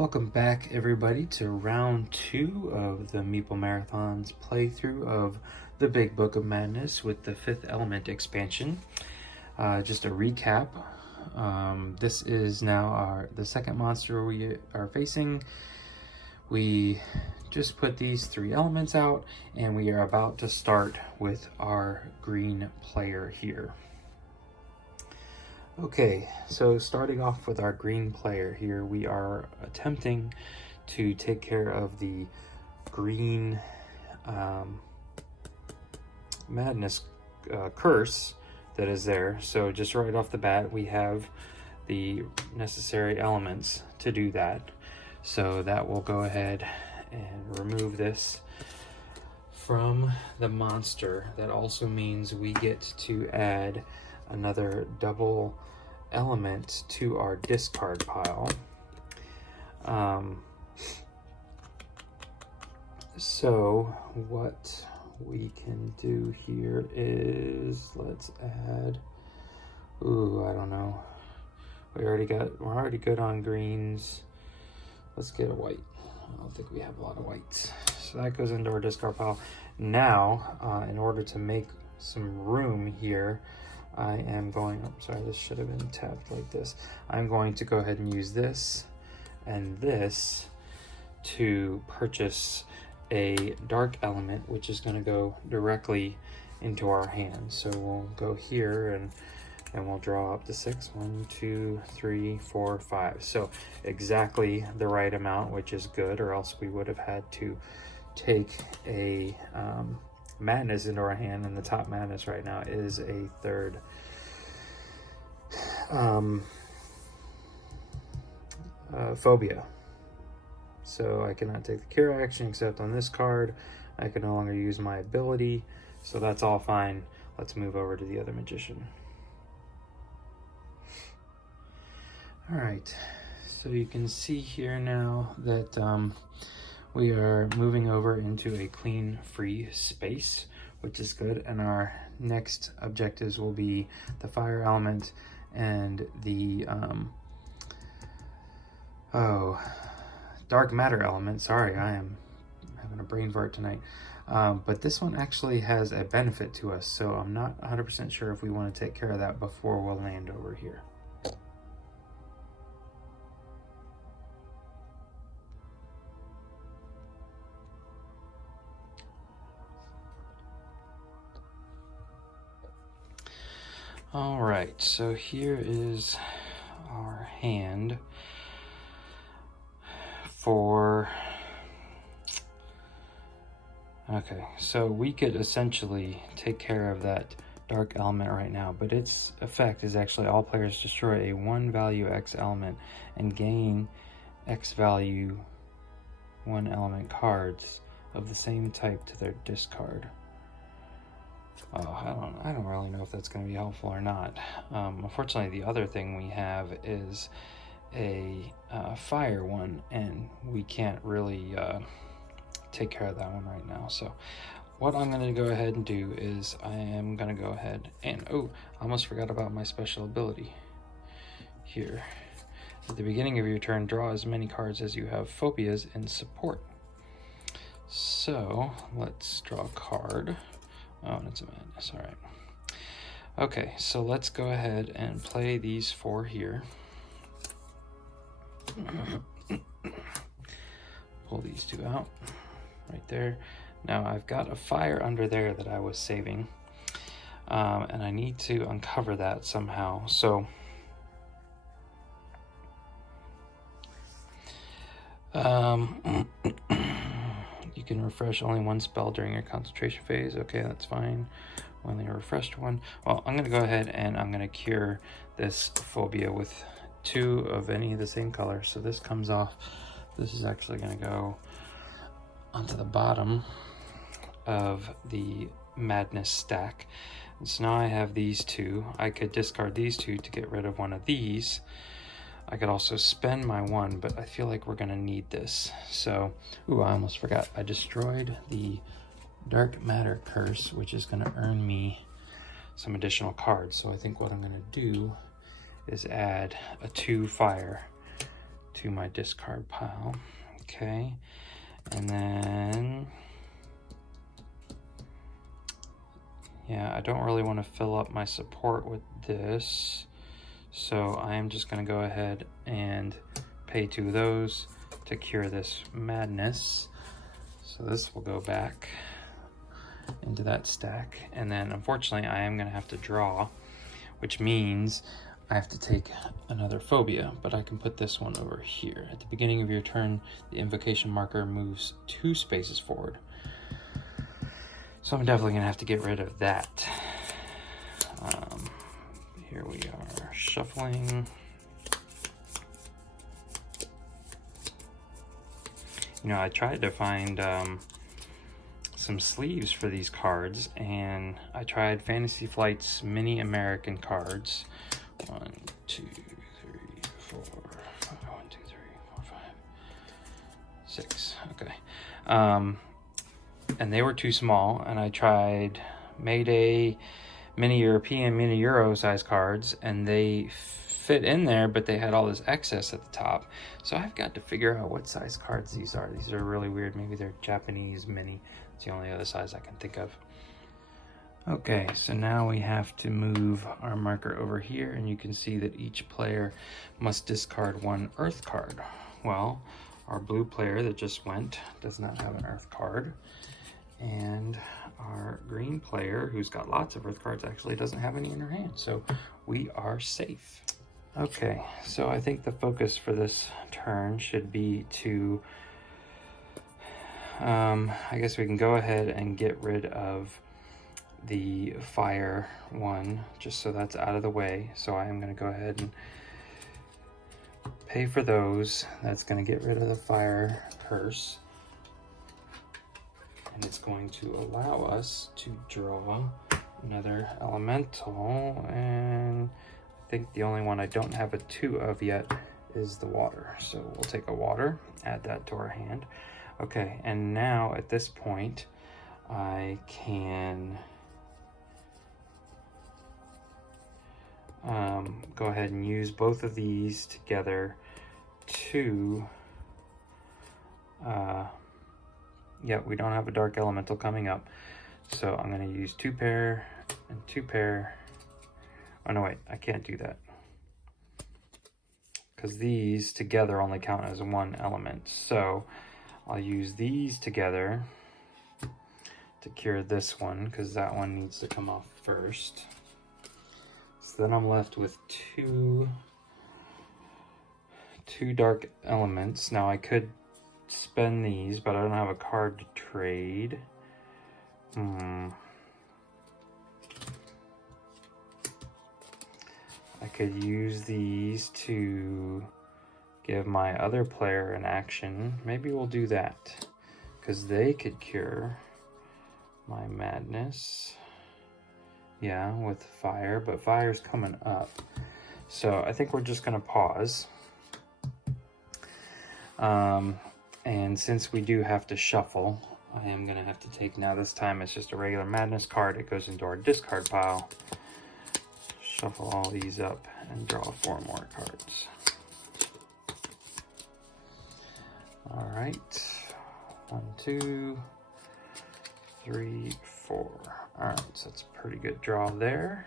Welcome back, everybody, to round 2 of the Meeple Marathon's playthrough of the Big Book of Madness with the 5th Element expansion. Just a recap. This is now the second monster we are facing. We just put these 3 elements out, and we are about to start with our green player here. Okay, so starting off with our green player here, we are attempting to take care of the green madness curse that is there. So just right off the bat, we have the necessary elements to do that. So that will go ahead and remove this from the monster. That also means we get to add another double element to our discard pile. So what we can do here is let's add, I don't know. We're already good on greens. Let's get a white. I don't think we have a lot of whites. So that goes into our discard pile. Now, in order to make some room here, I am going, sorry, this should have been tapped like this. I'm going to go ahead and use this and this to purchase a dark element, which is going to go directly into our hand. So we'll go here and we'll draw up to 6. 1, 2, 3, 4, 5. So exactly the right amount, which is good, or else we would have had to take a madness into our hand, and the top madness right now is a 3rd phobia. So I cannot take the cure action except on this card. I can no longer use my ability, so that's all fine. Let's move over to the other magician. All right, so you can see here now that we are moving over into a clean, free space, which is good. And our next objectives will be the fire element and the dark matter element. Sorry, I am having a brain fart tonight. But this one actually has a benefit to us, so I'm not 100% sure if we want to take care of that before we'll land over here. All right, so here is our hand for, okay, so we could essentially take care of that dark element right now, but its effect is actually all players destroy a 1 value X element and gain X value 1 element cards of the same type to their discard. I don't really know if that's going to be helpful or not. Unfortunately, the other thing we have is a fire one, and we can't really take care of that one right now. So what I'm going to go ahead and do is I am going to go ahead and, I almost forgot about my special ability here. At the beginning of your turn, draw as many cards as you have phobias in support. So let's draw a card. Oh, and it's a madness, all right. Okay, so let's go ahead and play these 4 here. Pull these 2 out, right there. Now I've got a fire under there that I was saving, and I need to uncover that somehow. So you can refresh only 1 spell during your concentration phase. Okay, that's fine. Only a refreshed one. Well, I'm going to go ahead and I'm going to cure this phobia with 2 of any of the same color. So this comes off. This is actually going to go onto the bottom of the madness stack. And so now I have these 2. I could discard these 2 to get rid of one of these. I could also spend my 1, but I feel like we're gonna need this. So, I almost forgot. I destroyed the dark matter curse, which is gonna earn me some additional cards. So I think what I'm gonna do is add a 2 fire to my discard pile. Okay, and then, yeah, I don't really want to fill up my support with this, so I am just going to go ahead and pay 2 of those to cure this madness. So this will go back into that stack, and then unfortunately I am going to have to draw, which means I have to take another phobia, but I can put this one over here. At the beginning of your turn, the invocation marker moves 2 spaces forward. So I'm definitely gonna have to get rid of that. Here we are shuffling. You know, I tried to find some sleeves for these cards, and I tried Fantasy Flight's mini American cards. 1, 2, 3, 4, 5, 1, 2, 3, 4, 5, 6. Okay. And they were too small, and I tried Mayday mini European, mini Euro size cards, and they fit in there, but they had all this excess at the top. So I've got to figure out what size cards these are. These are really weird. Maybe they're Japanese mini. It's the only other size I can think of. Okay, so now we have to move our marker over here, and you can see that each player must discard 1 earth card. Well, our blue player that just went does not have an earth card, and our green player, who's got lots of earth cards, actually doesn't have any in her hand, so we are safe. Okay, so I think the focus for this turn should be to, I guess we can go ahead and get rid of the fire one, just so that's out of the way. So I am going to go ahead and pay for those. That's going to get rid of the fire curse, and it's going to allow us to draw another elemental, and I think the only one I don't have a 2 of yet is the water. So we'll take a water, add that to our hand. Okay, and now at this point I can go ahead and use both of these together to, yeah, we don't have a dark elemental coming up, so I'm going to use 2 pair and 2 pair. Oh no, wait, I can't do that, because these together only count as 1 element. So I'll use these together to cure this one, because that one needs to come off first. So then I'm left with two dark elements. Now I could spend these, but I don't have a card to trade. I could use these to give my other player an action. Maybe we'll do that, because they could cure my madness. Yeah, with fire, but fire's coming up. So I think we're just gonna pause. And since we do have to shuffle, I am gonna have to take, now this time it's just a regular madness card. It goes into our discard pile. Shuffle all these up and draw 4 more cards. All right, 1, 2, 3, 4. All right, so that's a pretty good draw there.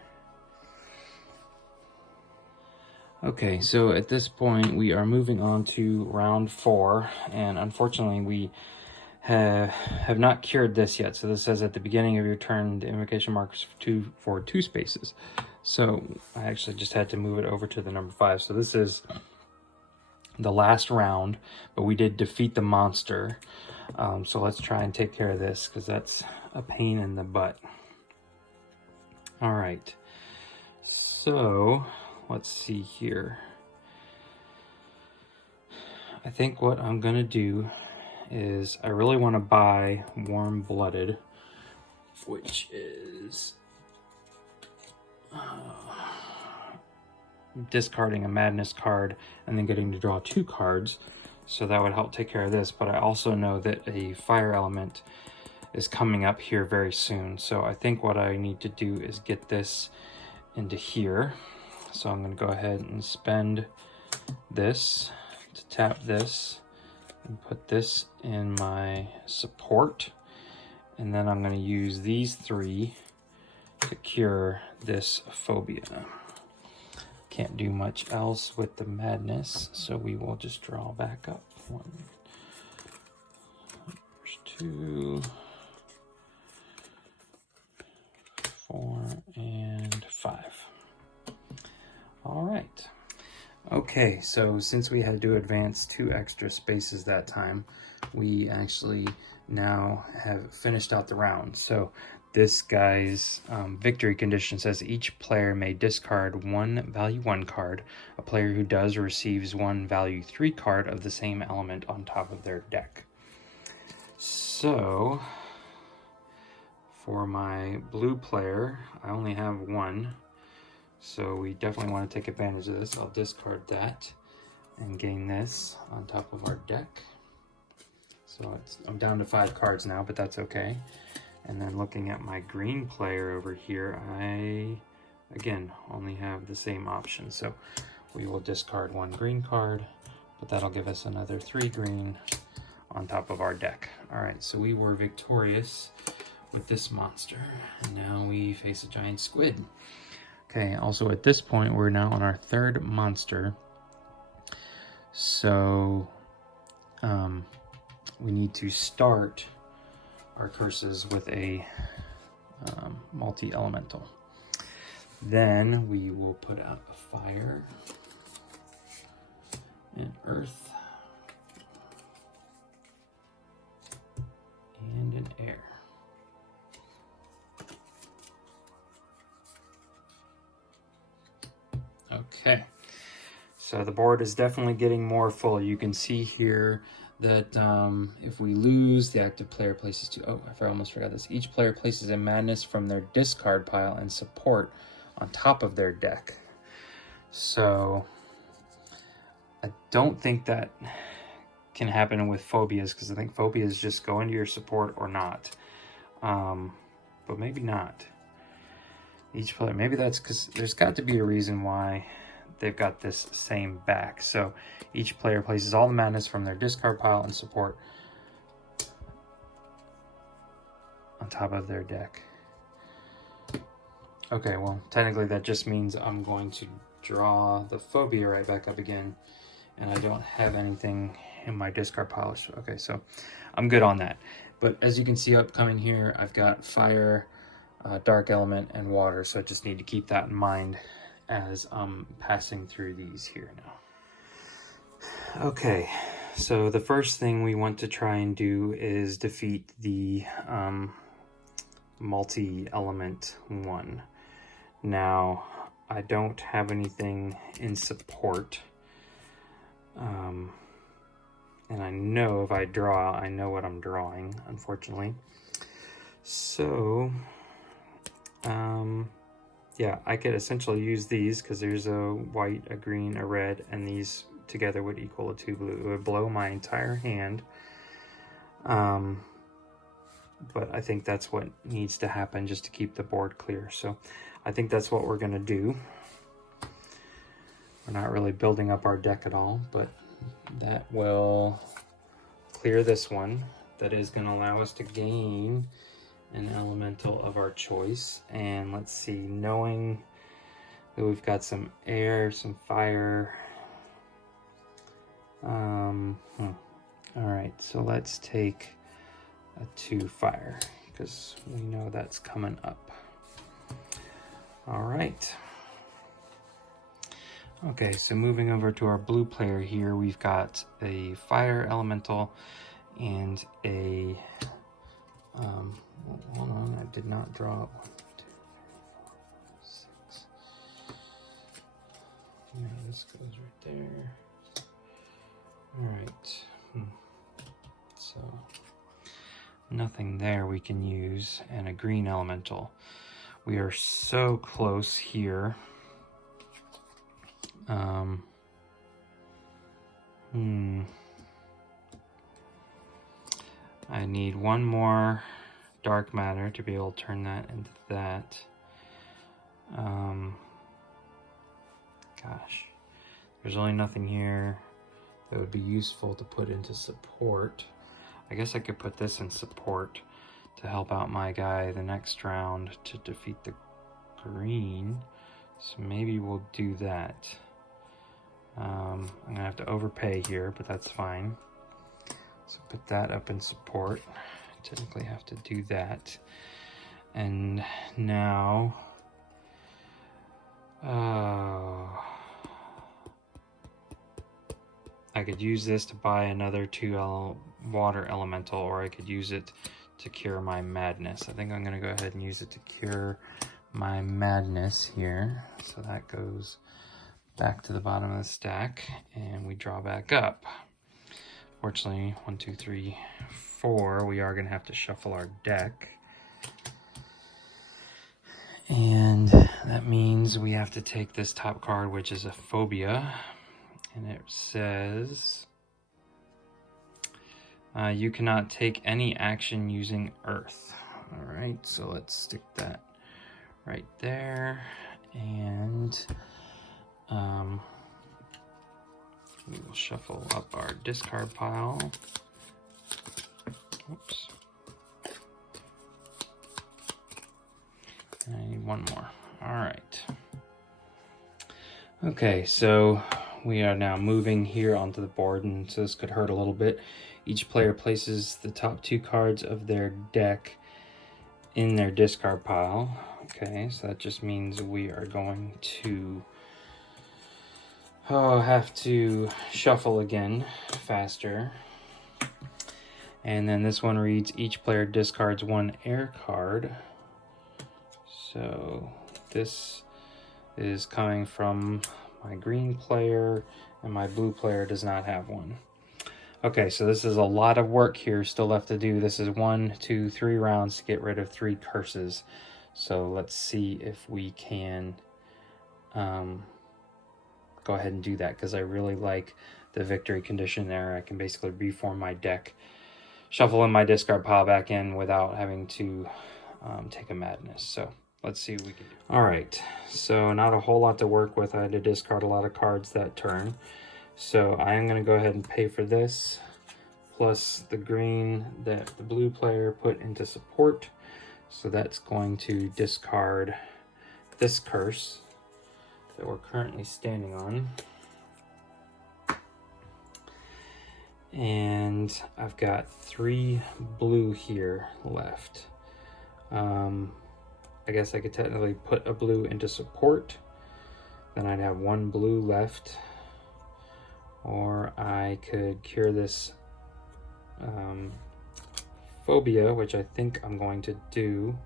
Okay, so at this point we are moving on to round 4, and unfortunately we have not cured this yet. So this says at the beginning of your turn, the invocation marks forward 2 spaces. So I actually just had to move it over to the number 5. So this is the last round, but we did defeat the monster. So let's try and take care of this, because that's a pain in the butt. All right, so let's see here. I think what I'm gonna do is I really want to buy Warm-Blooded, which is discarding a madness card and then getting to draw 2 cards. So that would help take care of this, but I also know that a fire element is coming up here very soon. So I think what I need to do is get this into here. So I'm going to go ahead and spend this to tap this and put this in my support. And then I'm going to use these 3 to cure this phobia. Can't do much else with the madness, so we will just draw back up. 1, there's 2, 4, and 5. All right. Okay, so since we had to advance 2 extra spaces that time, we actually now have finished out the round. So this guy's victory condition says each player may discard 1 value 1 card. A player who does receives 1 value 3 card of the same element on top of their deck. So for my blue player, I only have 1. So we definitely want to take advantage of this. I'll discard that and gain this on top of our deck. So I'm down to 5 cards now, but that's okay. And then looking at my green player over here, I, again, only have the same option. So we will discard 1 green card, but that'll give us another 3 green on top of our deck. All right, so we were victorious with this monster. And now we face a giant squid. Okay, also at this point, we're now on our 3rd monster. So we need to start our curses with a multi-elemental. Then we will put out a fire, an earth, and an air. Okay, so the board is definitely getting more full. You can see here that if we lose, the active player places 2. Oh, I almost forgot this. Each player places a madness from their discard pile and support on top of their deck. So I don't think that can happen with phobias, because I think phobias just go into your support or not. But maybe not. Each player, maybe that's because there's got to be a reason why they've got this same back. So each player places all the madness from their discard pile and support on top of their deck. Okay, well, technically that just means I'm going to draw the phobia right back up again, and I don't have anything in my discard pile. Okay, so I'm good on that. But as you can see upcoming here, I've got fire, dark element, and water, so I just need to keep that in mind as I'm passing through these here now. Okay, so the first thing we want to try and do is defeat the multi-element one. Now, I don't have anything in support, and I know if I draw, I know what I'm drawing, unfortunately. So yeah, I could essentially use these because there's a white, a green, a red, and these together would equal a 2 blue. It would blow my entire hand. But I think that's what needs to happen just to keep the board clear. So I think that's what we're gonna do. We're not really building up our deck at all, but that will clear this one. That is gonna allow us to gain an elemental of our choice. And let's see, knowing that we've got some air, some fire. All right, so let's take a 2 fire because we know that's coming up. All right. Okay, so moving over to our blue player here, we've got a fire elemental and a hold on, I did not draw 1, 2, 3, 4, 5, 6. Yeah, this goes right there. All right. So nothing there we can use, and a green elemental. We are so close here. I need 1 more dark matter to be able to turn that into that. Gosh, there's only nothing here. that would be useful to put into support. I guess I could put this in support to help out my guy the next round to defeat the green. So maybe we'll do that. I'm gonna have to overpay here, but that's fine. So put that up in support. Technically have to do that. And now, I could use this to buy another 2 water elemental, or I could use it to cure my madness. I think I'm gonna go ahead and use it to cure my madness here. So that goes back to the bottom of the stack, and we draw back up. Fortunately, 1, 2, 3, 4, we are gonna have to shuffle our deck. And that means we have to take this top card, which is a phobia. And it says, you cannot take any action using earth. All right, so let's stick that right there. And we will shuffle up our discard pile. Oops. I need one more. All right. Okay, so we are now moving here onto the board, and so this could hurt a little bit. Each player places the top 2 cards of their deck in their discard pile. Okay, so that just means we are going to have to shuffle again faster. And then this one reads, each player discards 1 air card. So this is coming from my green player, and my blue player does not have one. Okay, so this is a lot of work here still left to do. This is 1, 2, 3 rounds to get rid of 3 curses. So let's see if we can go ahead and do that, because I really like the victory condition there. I can basically reform my deck, shuffle in my discard pile back in without having to take a madness. So let's see what we can do. All right, so not a whole lot to work with. I had to discard a lot of cards that turn. So I am going to go ahead and pay for this, plus the green that the blue player put into support. So that's going to discard this curse that we're currently standing on. And I've got 3 blue here left. I guess I could technically put a blue into support. Then I'd have 1 blue left. Or I could cure this phobia, which I think I'm going to do.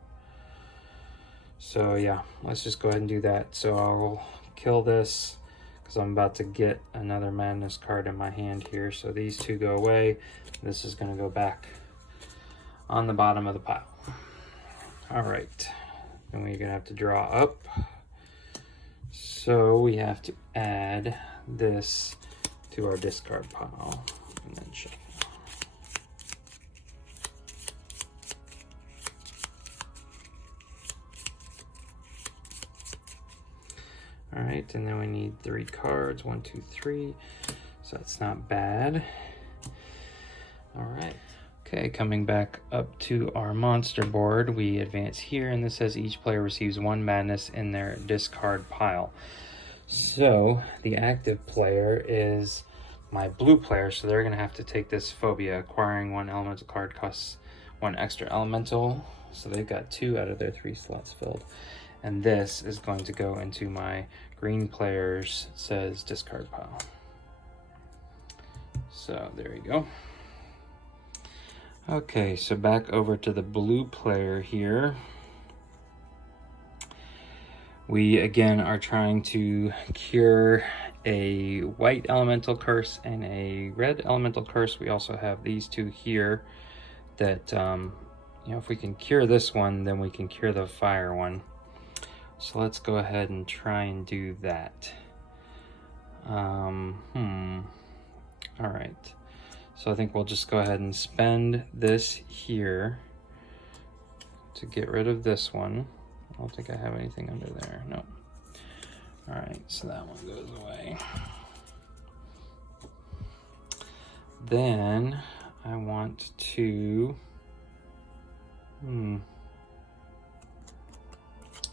So yeah, let's just go ahead and do that. So I'll kill this, because I'm about to get another madness card in my hand here. So these 2 go away. This is going to go back on the bottom of the pile. All right, and we're going to have to draw up. So we have to add this to our discard pile, and then shuffle. All right, and then we need 3 cards, 1, 2, 3. So that's not bad. All right. Okay, coming back up to our monster board, we advance here, and this says each player receives 1 madness in their discard pile. So the active player is my blue player, so they're going to have to take this phobia. Acquiring 1 elemental card costs 1 extra elemental, so they've got 2 out of their 3 slots filled. And this is going to go into my green player's, says, discard pile. So there you go. Okay, so back over to the blue player here. We again are trying to cure a white elemental curse and a red elemental curse. We also have these 2 here that, you know, if we can cure this one, then we can cure the fire one. So let's go ahead and try and do that. All right. So I think we'll just go ahead and spend this here to get rid of this one. I don't think I have anything under there. No. All right, so that one goes away. then I want to, oh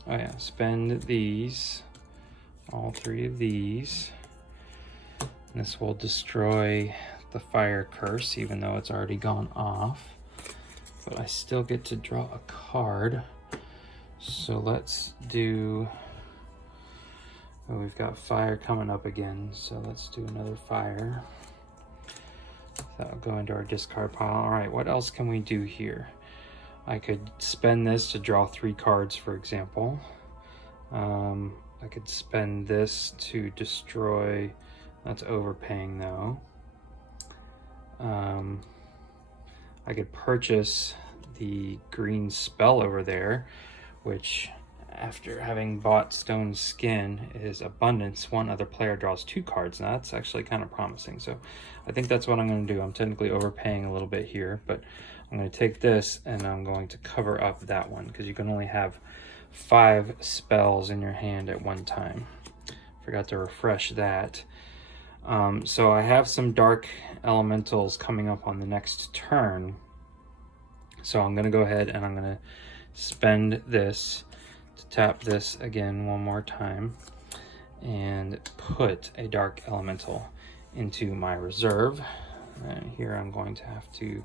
yeah, spend these, all 3 of these. And this will destroy the fire curse, even though it's already gone off. But I still get to draw a card. So let's do, oh, we've got fire coming up again. So let's do another fire. That'll go into our discard pile. All right, what else can we do here? I could spend this to draw 3 cards, for example. I could spend this to destroy, that's overpaying though. I could purchase the green spell over there, which after having bought Stone Skin is Abundance. 1 other player draws 2 cards. Now that's actually kind of promising. So I think that's what I'm going to do. I'm technically overpaying a little bit here, but I'm going to take this and I'm going to cover up that one because you can only have 5 spells in your hand at one time. Forgot to refresh that. So I have some dark elementals coming up on the next turn. So I'm going to go ahead and I'm going to spend this to tap this again one more time and put a dark elemental into my reserve. And here I'm going to have to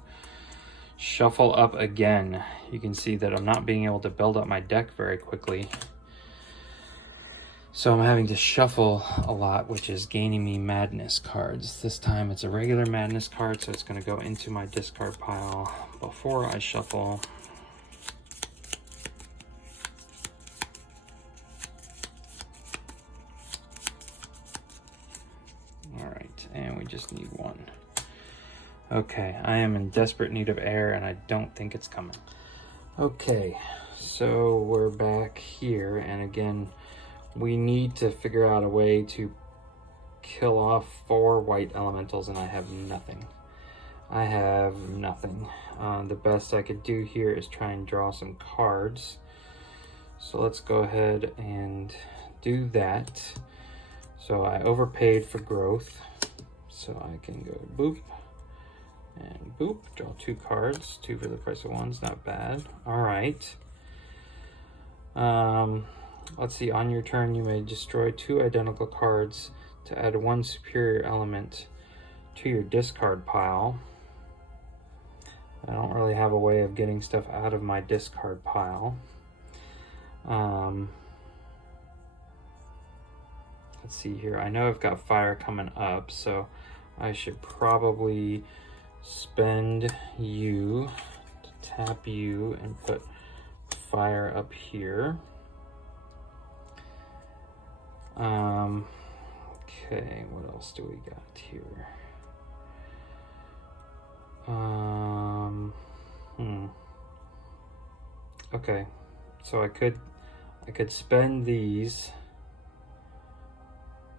shuffle up again. You can see that I'm not being able to build up my deck very quickly. So I'm having to shuffle a lot, which is gaining me madness cards. This time it's a regular madness card, so it's going to go into my discard pile before I shuffle. All right, and we just need 1. Okay, I am in desperate need of air, and I don't think it's coming. Okay, so we're back here, and again, we need to figure out a way to kill off 4 white elementals, and I have nothing. I have nothing. The best I could do here is try and draw some cards. So let's go ahead and do that. So I overpaid for growth, so I can go boop and boop, draw 2 cards, 2 for the price of 1's not bad. All right. Let's see, on your turn you may destroy 2 identical cards to add 1 superior element to your discard pile. I don't really have a way of getting stuff out of my discard pile. Let's see here, I know I've got fire coming up, so I should probably spend you to tap you and put fire up here. Okay, what else do we got here? Okay, so I could spend these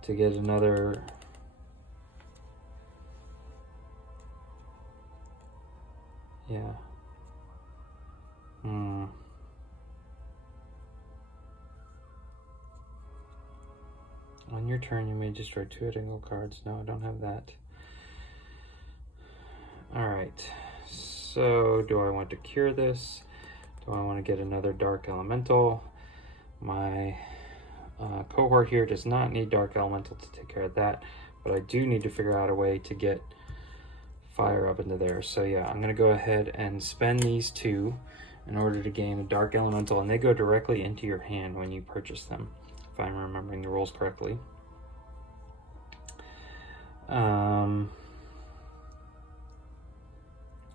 to get another. Yeah. On your turn, you may destroy 2 identical cards. No, I don't have that. Alright, so do I want to cure this? Do I want to get another dark elemental? My cohort here does not need dark elemental to take care of that, but I do need to figure out a way to get fire up into there. So yeah, I'm going to go ahead and spend these 2 in order to gain a dark elemental, and they go directly into your hand when you purchase them, if I'm remembering the rules correctly.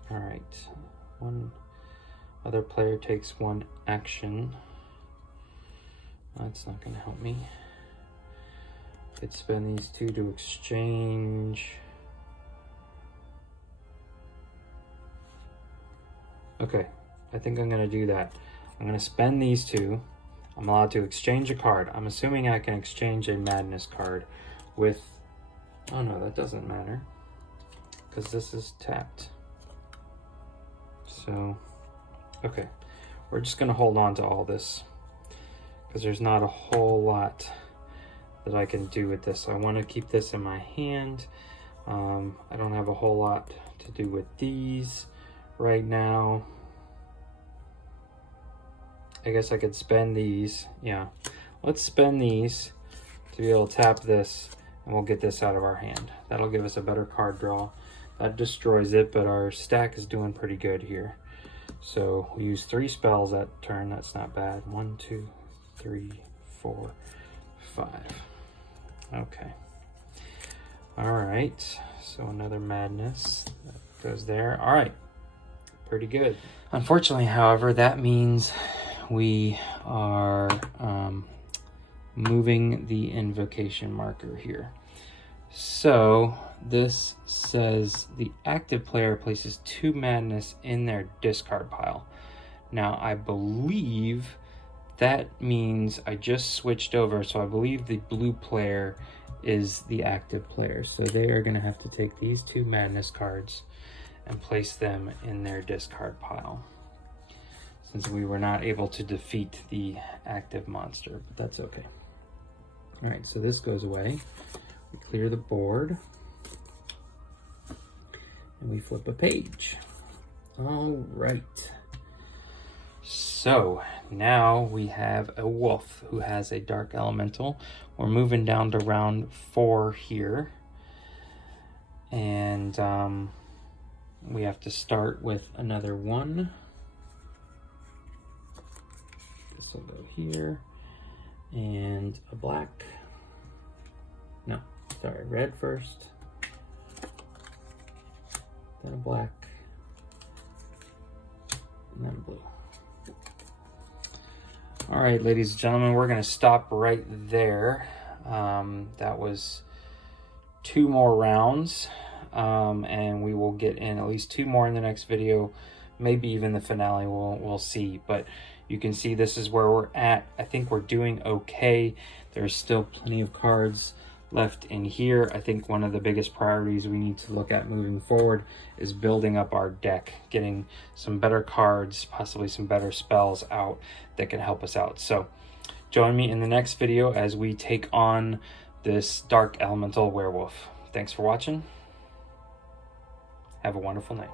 All right, 1 other player takes 1 action. That's not going to help me. I could spend these 2 to exchange. Okay, I think I'm going to do that. I'm going to spend these 2. I'm allowed to exchange a card. I'm assuming I can exchange a madness card with, oh no, that doesn't matter because this is tapped. So, okay, we're just going to hold on to all this because there's not a whole lot that I can do with this. I want to keep this in my hand. I don't have a whole lot to do with these right now. I guess I could spend these. Yeah, let's spend these to be able to tap this, and we'll get this out of our hand. That'll give us a better card draw. That destroys it, but our stack is doing pretty good here. So we use 3 spells that turn. That's not bad. 1, 2, 3, 4, 5. Okay. All right. So another madness that goes there. All right. Pretty good. Unfortunately, however, that means we are moving the invocation marker here. So this says the active player places 2 madness in their discard pile. Now I believe that means I just switched over, so I believe the blue player is the active player. So they are going to have to take these 2 madness cards and place them in their discard pile, since we were not able to defeat the active monster, but that's okay. All right, so this goes away. We clear the board and we flip a page. All right. So now we have a wolf who has a dark elemental. We're moving down to round 4 here. And we have to start with another 1. This will go here. And a black. No, sorry, red first. Then a black. And then blue. All right, ladies and gentlemen, we're going to stop right there. That was 2 more rounds, and we will get in at least 2 more in the next video, maybe even the finale. We'll see. But you can see this is where we're at. I think we're doing okay. There's still plenty of cards left in here. I think one of the biggest priorities we need to look at moving forward is building up our deck, getting some better cards, possibly some better spells out that can help us out. So join me in the next video as we take on this dark elemental werewolf. Thanks for watching. Have a wonderful night.